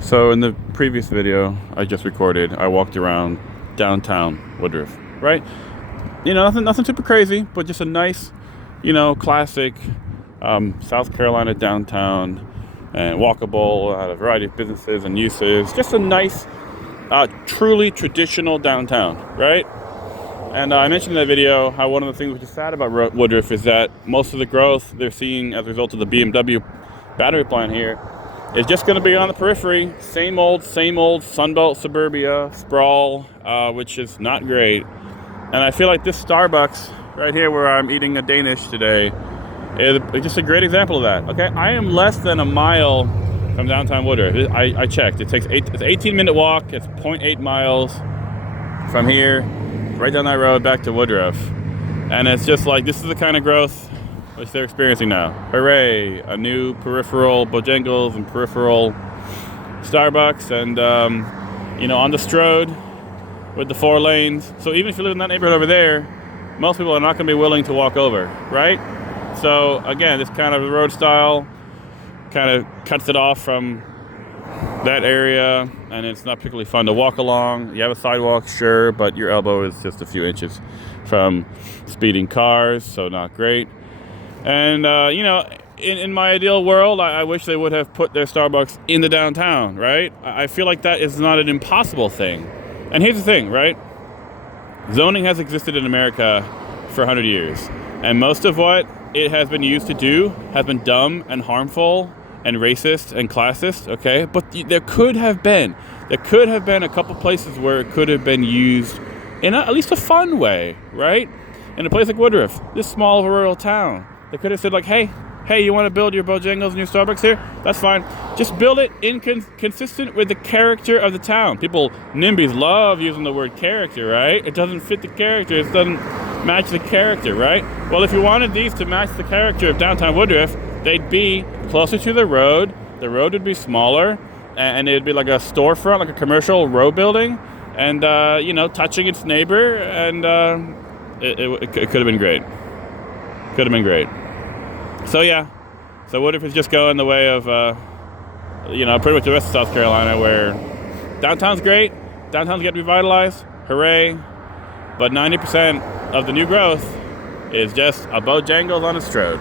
So in the previous video I just recorded, I walked around downtown Woodruff, right? You know, nothing super crazy, but just a nice, classic South Carolina downtown, and walkable, had a variety of businesses and uses. Just a nice, truly traditional downtown, right? And I mentioned in that video how one of the things which is sad about Woodruff is that most of the growth they're seeing as a result of the BMW battery plant here is just going to be on the periphery. Same old Sunbelt suburbia, sprawl, which is not great. And I feel like this Starbucks right here where I'm eating a Danish today is just a great example of that. Okay, I am less than a mile from downtown Woodruff. I checked. It's an 18-minute walk. It's 0.8 miles from here, right down that road back to Woodruff. And it's just like, this is the kind of growth which they're experiencing now. Hooray! A new peripheral Bojangles and peripheral Starbucks, and on the Stroad with the 4 lanes. So even if you live in that neighborhood over there, most people are not going to be willing to walk over, right? So again, this kind of road style kind of cuts it off from that area, and it's not particularly fun to walk along. You have a sidewalk, sure, but your elbow is just a few inches from speeding cars, so not great. And in my ideal world, I wish they would have put their Starbucks in the downtown, right? I feel like that is not an impossible thing. And here's the thing, right? Zoning has existed in America for 100 years, and most of what it has been used to do has been dumb and harmful and racist and classist, okay? But there could have been a couple places where it could have been used in at least a fun way, right? In a place like Woodruff, this small of a rural town, they could have said like, hey, you want to build your Bojangles and your Starbucks here? That's fine. Just build it consistent with the character of the town. People, NIMBYs, love using the word character, right? It doesn't fit the character. It doesn't match the character, right? Well, if you wanted these to match the character of downtown Woodruff, they'd be closer to the road. The road would be smaller, and it'd be like a storefront, like a commercial row building, and touching its neighbor, and it could have been great. Could have been great. So yeah, so Woodruff is just going the way of pretty much the rest of South Carolina, where downtown's great, downtown's got revitalized, hooray, but 90% of the new growth is just a Bojangles on a Stroad.